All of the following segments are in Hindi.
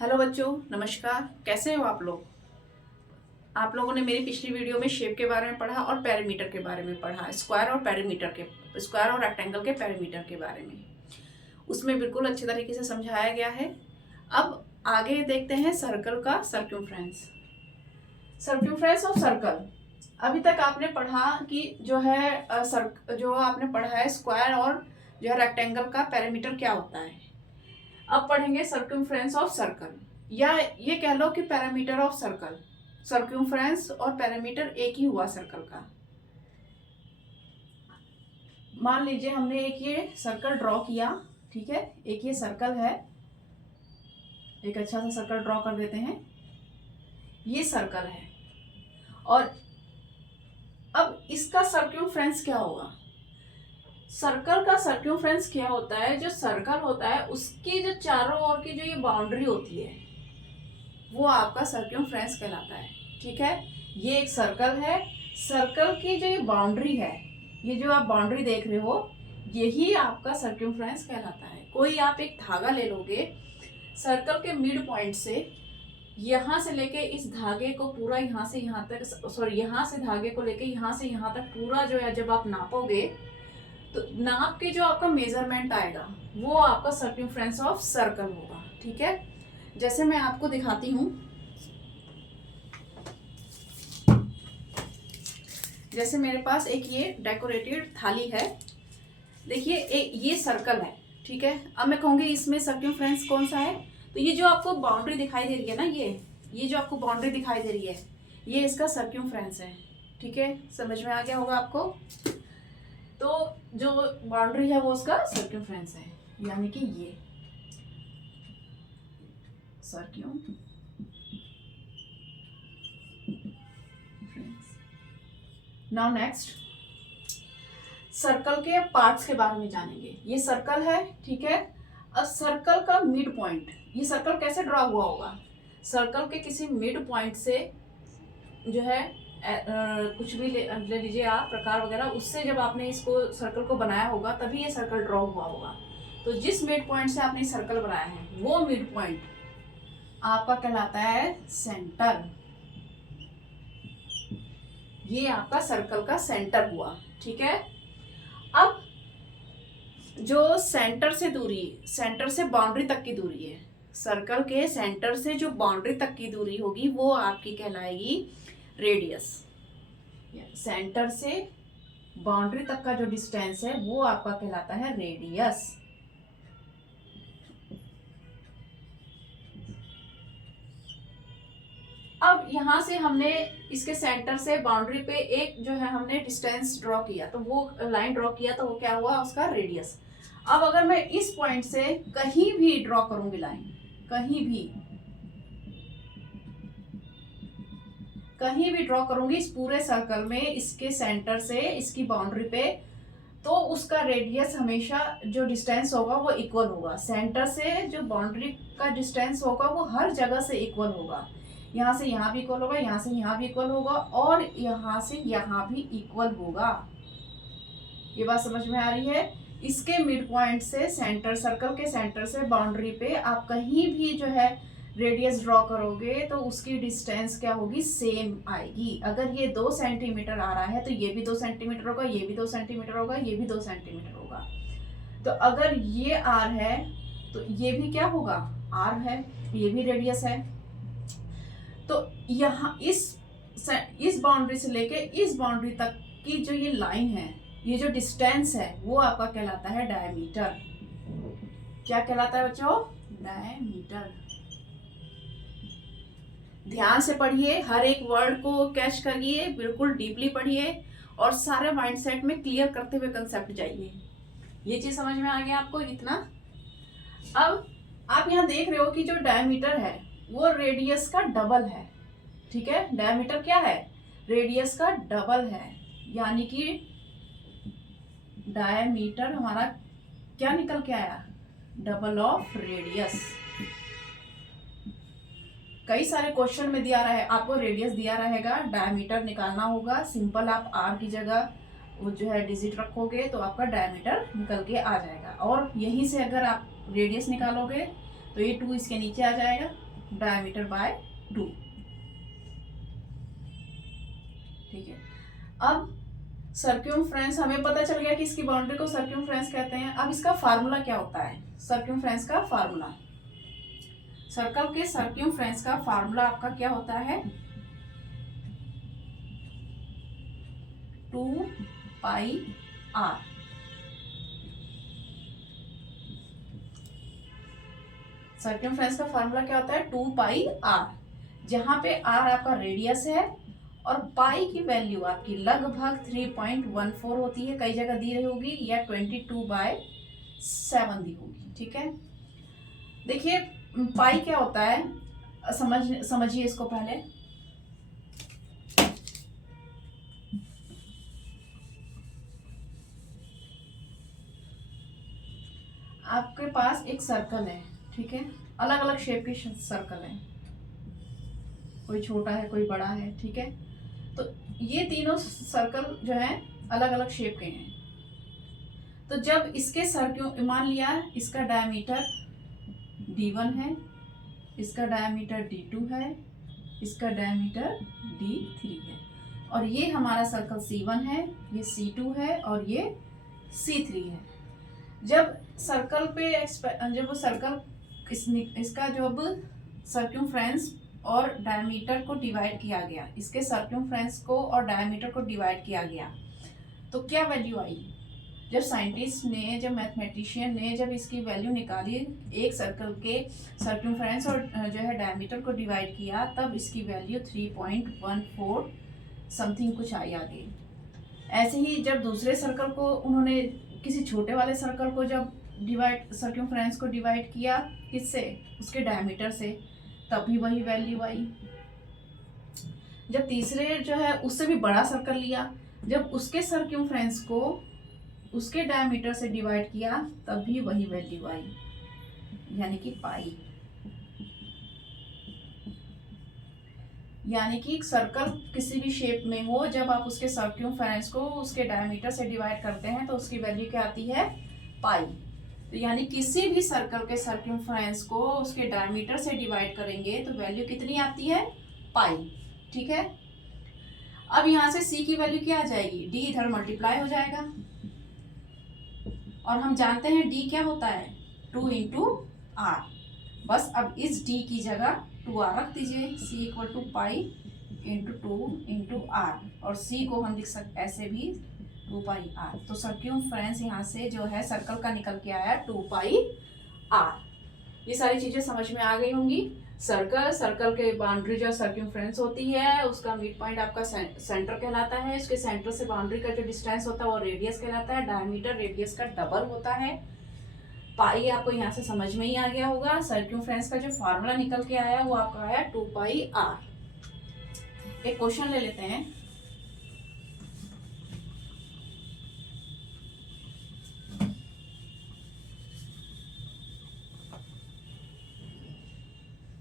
हेलो बच्चों, नमस्कार। कैसे हो आप लोग? आप लोगों ने मेरी पिछली वीडियो में शेप के बारे में पढ़ा और पेरीमीटर के बारे में पढ़ा, स्क्वायर और पेरीमीटर के, स्क्वायर और रेक्टेंगल के पेरीमीटर के बारे में। उसमें बिल्कुल अच्छे तरीके से समझाया गया है। अब आगे देखते हैं सर्कल का सर्क्यूम्फ्रेंस। सर्क्यूम्फ्रेंस ऑफ सर्कल। अभी तक आपने पढ़ा कि जो आपने पढ़ा है स्क्वायर और जो है रेक्टेंगल का पेरीमीटर क्या होता है। अब पढ़ेंगे सर्कम्फ्रेंस ऑफ सर्कल, या ये कह लो कि पैरामीटर ऑफ सर्कल। सर्कम्फ्रेंस और पैरामीटर एक ही हुआ सर्कल का। मान लीजिए हमने एक ये सर्कल ड्रॉ किया, ठीक है। एक ये सर्कल है, एक अच्छा सा सर्कल ड्रॉ कर देते हैं। ये सर्कल है और अब इसका सर्कम्फ्रेंस क्या होगा? सर्कल का सर्कम्फ्रेंस क्या होता है? जो सर्कल होता है उसकी जो चारों ओर की जो ये बाउंड्री होती है वो आपका सर्कम्फ्रेंस कहलाता है, ठीक है। ये एक सर्कल है, सर्कल की जो ये बाउंड्री है, ये जो आप बाउंड्री देख रहे हो, यही आपका सर्कम्फ्रेंस कहलाता है। कोई आप एक धागा ले लोगे, सर्कल के मिड पॉइंट से यहाँ से लेके इस धागे को पूरा यहाँ से यहाँ तक, सॉरी यहाँ से धागे को लेके यहाँ से यहाँ तक पूरा जो है जब आप नापोगे तो नाप के जो आपका मेजरमेंट आएगा वो आपका सर्कम्फ्रेंस ऑफ सर्कल होगा, ठीक है। जैसे मैं आपको दिखाती हूँ, जैसे मेरे पास एक ये डेकोरेटेड थाली है, देखिए ये सर्कल है, ठीक है। अब मैं कहूँगी इसमें सर्कम्फ्रेंस कौन सा है, तो ये जो आपको बाउंड्री दिखाई दे रही है ना, ये जो आपको बाउंड्री दिखाई दे रही है, ये इसका सर्कम्फ्रेंस है, ठीक है। समझ में आ गया होगा आपको। तो जो बाउंड्री है वो उसका सर्कम्फ्रेंस है, यानी कि ये सर्कम्फ्रेंस। नाउ नेक्स्ट सर्कल के पार्ट्स के बारे में जानेंगे। ये सर्कल है, ठीक है। अब सर्कल का मिड पॉइंट, ये सर्कल कैसे ड्रॉ हुआ होगा? सर्कल के किसी मिड पॉइंट से जो है कुछ भी ले लीजिए आप, प्रकार वगैरह, उससे जब आपने इसको सर्कल को बनाया होगा तभी ये सर्कल ड्रॉ हुआ होगा। तो जिस मिड पॉइंट से आपने सर्कल बनाया है वो मिड पॉइंट आपका कहलाता है सेंटर। ये आपका सर्कल का सेंटर हुआ, ठीक है। अब जो सेंटर से दूरी, सेंटर से बाउंड्री तक की दूरी है, सर्कल के सेंटर से जो बाउंड्री तक की दूरी होगी वो आपकी कहलाएगी रेडियस। सेंटर से बाउंड्री तक का जो डिस्टेंस है वो आपका कहलाता है रेडियस। अब यहां से हमने इसके सेंटर से बाउंड्री पे एक जो है हमने डिस्टेंस ड्रॉ किया, तो वो लाइन ड्रॉ किया, तो वो क्या हुआ? उसका रेडियस। अब अगर मैं इस पॉइंट से कहीं भी ड्रॉ करूंगी लाइन, कहीं भी ड्रॉ करूंगी इस पूरे सर्कल में, इसके सेंटर से इसकी बाउंड्री पे, तो उसका रेडियस हमेशा जो डिस्टेंस होगा वो इक्वल होगा। सेंटर से जो बाउंड्री का डिस्टेंस होगा वो हर जगह से इक्वल होगा। यहाँ से यहाँ भी इक्वल होगा, यहाँ से यहाँ भी इक्वल होगा और यहाँ से यहाँ भी इक्वल होगा। ये बात समझ में आ रही है? इसके मिड पॉइंट से सेंटर, सर्कल के सेंटर से बाउंड्री पे आप कहीं भी जो है रेडियस ड्रॉ करोगे तो उसकी डिस्टेंस क्या होगी? सेम आएगी। अगर ये 2 सेंटीमीटर आ रहा है तो ये भी 2 सेंटीमीटर होगा, ये भी 2 सेंटीमीटर होगा, ये भी 2 सेंटीमीटर होगा। तो अगर ये आर है तो ये भी क्या होगा? आर है, ये भी रेडियस है। तो यहाँ इस बाउंड्री से लेके इस बाउंड्री तक की जो ये लाइन है, ये जो डिस्टेंस है वो आपका कहलाता है डायमीटर। क्या कहलाता है बच्चों? डायमीटर। ध्यान से पढ़िए, हर एक वर्ड को कैच करिए, बिल्कुल डीपली पढ़िए और सारे माइंडसेट में क्लियर करते हुए कंसेप्ट जाइए। ये चीज समझ में आ गया आपको इतना? अब आप यहाँ देख रहे हो कि जो डायमीटर है वो रेडियस का डबल है, ठीक है। डायमीटर क्या है? रेडियस का डबल है, यानी कि डायमीटर हमारा क्या निकल के आया? Double of radius. कई सारे क्वेश्चन में दिया रहा है, आपको रेडियस दिया रहेगा, डायमीटर निकालना होगा। सिंपल आप आर की जगह वो जो है डिजिट रखोगे तो आपका डायमीटर निकल के आ जाएगा। और यहीं से अगर आप रेडियस निकालोगे तो ये 2 इसके नीचे आ जाएगा, डायमीटर बाय 2। ठीक है, अब सर्क्यूमफ्रेंस हमें पता चल गया कि इसकी बाउंड्री को सर्क्यूमफ्रेंस कहते हैं। अब इसका फार्मूला क्या होता है? सर्क्यूमफ्रेंस का फार्मूला, सर्कल के सर्क्यूमफ्रेंस का फार्मूला आपका क्या होता है? 2πr। सर्कमफ्रेंस का फार्मूला क्या होता है? 2πr, जहां पे r आपका रेडियस है और पाई की वैल्यू आपकी लगभग 3.14 होती है, कई जगह दी रही होगी, या 22/7 दी होगी। ठीक है, देखिए पाई क्या होता है, समझिए इसको पहले। आपके पास एक सर्कल है, ठीक है, अलग अलग शेप के सर्कल है, कोई छोटा है कोई बड़ा है। ठीक है, तो ये तीनों सर्कल जो है अलग अलग शेप के हैं। तो जब इसके सर्क्यूम, मान लिया इसका डायमीटर d1 है, इसका डायमीटर d2 है, इसका डायमीटर d3 है, और ये हमारा सर्कल C1 है, ये C2 है और ये C3 है। जब सर्कल पे जब वो सर्कल इसका जब सर्क्यूमफ्रेंस और डायमीटर को डिवाइड किया गया, इसके सर्क्यूमफ्रेंस को और डायमीटर को डिवाइड किया गया, तो क्या वैल्यू आई? जब साइंटिस्ट ने, जब मैथमेटिशियन ने जब इसकी वैल्यू निकाली, एक सर्कल के सर्क्यूमफ्रेंस और जो है डायमीटर को डिवाइड किया, तब इसकी वैल्यू 3.14 समथिंग कुछ आई आगे। ऐसे ही जब दूसरे सर्कल को उन्होंने, किसी छोटे वाले सर्कल को जब डिवाइड, सर्क्यूमफ्रेंस को डिवाइड किया किससे? उसके डायमीटर से, तब भी वही वैल्यू आई। जब तीसरे जो है उससे भी बड़ा सर्कल लिया, जब उसके सर्क्यूमफ्रेंस को उसके डायमीटर से डिवाइड किया, तब भी वही वैल्यू आई, यानी कि पाई। यानी कि सर्कल किसी भी शेप में हो, जब आप उसके सर्क्यूमफ्रेंस को उसके डायमीटर से डिवाइड करते हैं तो उसकी वैल्यू क्या आती है? पाई। तो यानी किसी भी सर्कल के सर्क्यूमफ्रेंस को उसके डायमीटर से डिवाइड करेंगे तो वैल्यू कितनी आती है? पाई। ठीक है, अब यहाँ से c की वैल्यू क्या आ जाएगी? d इधर मल्टीप्लाई हो जाएगा, और हम जानते हैं d क्या होता है? 2 × r। बस अब इस d की जगह 2r रख दीजिए, c = पाई × 2 × r, और c को हम लिख सकते ऐसे भी 2πr। तो सर्क्यूमफ्रेंस यहाँ से जो है सर्कल का निकल के आया 2πr। ये सारी चीजें समझ में आ गई होंगी। सर्कल के बाउंड्री जो सर्क्यूमफ्रेंस होती है, उसका मिड पॉइंट आपका सेंटर कहलाता है, उसके सेंटर से बाउंड्री का जो डिस्टेंस होता है वो रेडियस कहलाता है, डायमीटर रेडियस का डबल होता है। पाई आपको यहाँ से समझ में ही आ गया होगा। सर्क्यूमफ्रेंस का जो फार्मूला निकल के आया वो आपका आया 2πr। एक क्वेश्चन ले लेते हैं।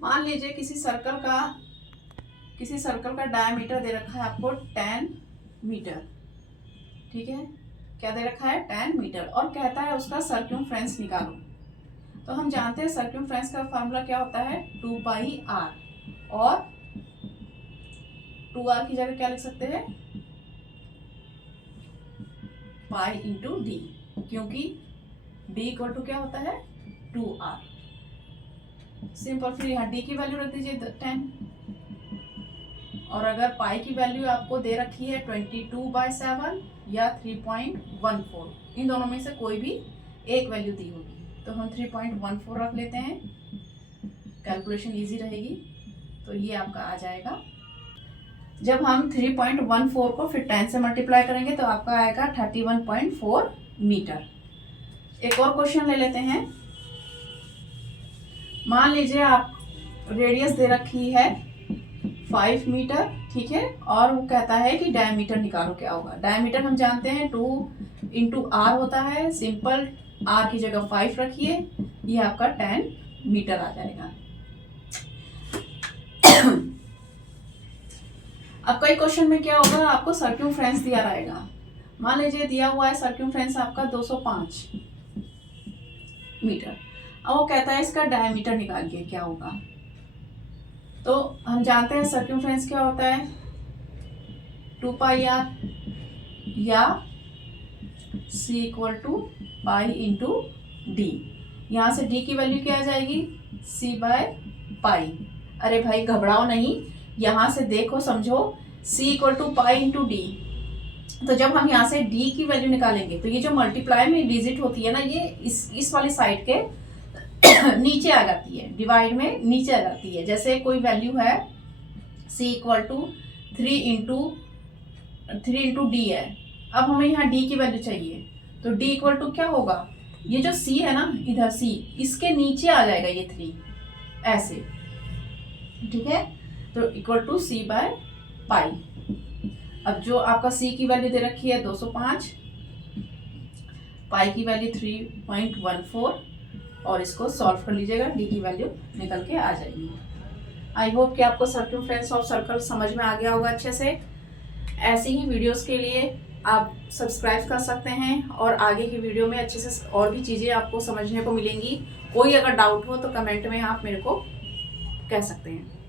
मान लीजिए किसी सर्कल का डायमीटर दे रखा है आपको 10 मीटर। ठीक है, क्या दे रखा है? 10 मीटर, और कहता है उसका सर्क्यूमफ्रेंस निकालो। तो हम जानते हैं सर्क्यूमफ्रेंस का फार्मूला क्या होता है? 2πr, और 2r की जगह क्या लिख सकते हैं? पाई × d, क्योंकि d = क्या होता है? 2r। सिंपल। फिर यहाँ d की वैल्यू रख दीजिए 10, और अगर पाई की वैल्यू आपको दे रखी है 22/7 या 3.14, इन दोनों में से कोई भी एक वैल्यू दी होगी, तो हम 3.14 रख लेते हैं, कैलकुलेशन इजी रहेगी। तो ये आपका आ जाएगा। जब हम 3.14 को फिर 10 से मल्टीप्लाई करेंगे तो आपका आएगा 31.4 मीटर। एक और क्वेश्चन ले लेते हैं। मान लीजिए आप रेडियस दे रखी है 5 मीटर, ठीक है, और वो कहता है कि डायमीटर निकालो क्या होगा। डायमीटर हम जानते हैं 2 × r होता है, सिंपल r की जगह 5 रखिए, ये आपका 10 मीटर आ जाएगा। अब कई क्वेश्चन में क्या होगा, आपको सर्क्यूमफ्रेंस दिया रहेगा। मान लीजिए दिया हुआ है सर्क्यूमफ्रेंस आपका 205 मीटर, अब वो कहता है इसका डायमीटर निकालिए क्या होगा। तो हम जानते हैं सर्कमफ्रेंस क्या होता है, 2πr या c equal to pi into d. यहाँ से d की वैल्यू क्या आ जाएगी, c बाय पाई। अरे भाई घबराओ नहीं, यहाँ से देखो समझो, c equal to pi into d. तो जब हम यहाँ से d की वैल्यू निकालेंगे तो ये जो मल्टीप्लाई में डिजिट होती है ना, ये इस वाली साइड के नीचे आ जाती है, डिवाइड में नीचे आ जाती है। जैसे कोई वैल्यू है c equal to 3 into d है, अब हमें यहाँ d की वैल्यू चाहिए, तो d इक्वल टू क्या होगा, ये जो c है ना इधर c, इसके नीचे आ जाएगा ये 3 ऐसे, ठीक है। तो equal to c by pi. अब जो आपका c की वैल्यू दे रखी है 205, पाई की वैल्यू 3.14, और इसको सॉल्व कर लीजिएगा, d की वैल्यू निकल के आ जाएगी। आई होप कि आपको सर्कमफ्रेंस ऑफ सर्कल समझ में आ गया होगा अच्छे से। ऐसी ही वीडियोस के लिए आप सब्सक्राइब कर सकते हैं, और आगे की वीडियो में अच्छे से और भी चीज़ें आपको समझने को मिलेंगी। कोई अगर डाउट हो तो कमेंट में आप मेरे को कह सकते हैं।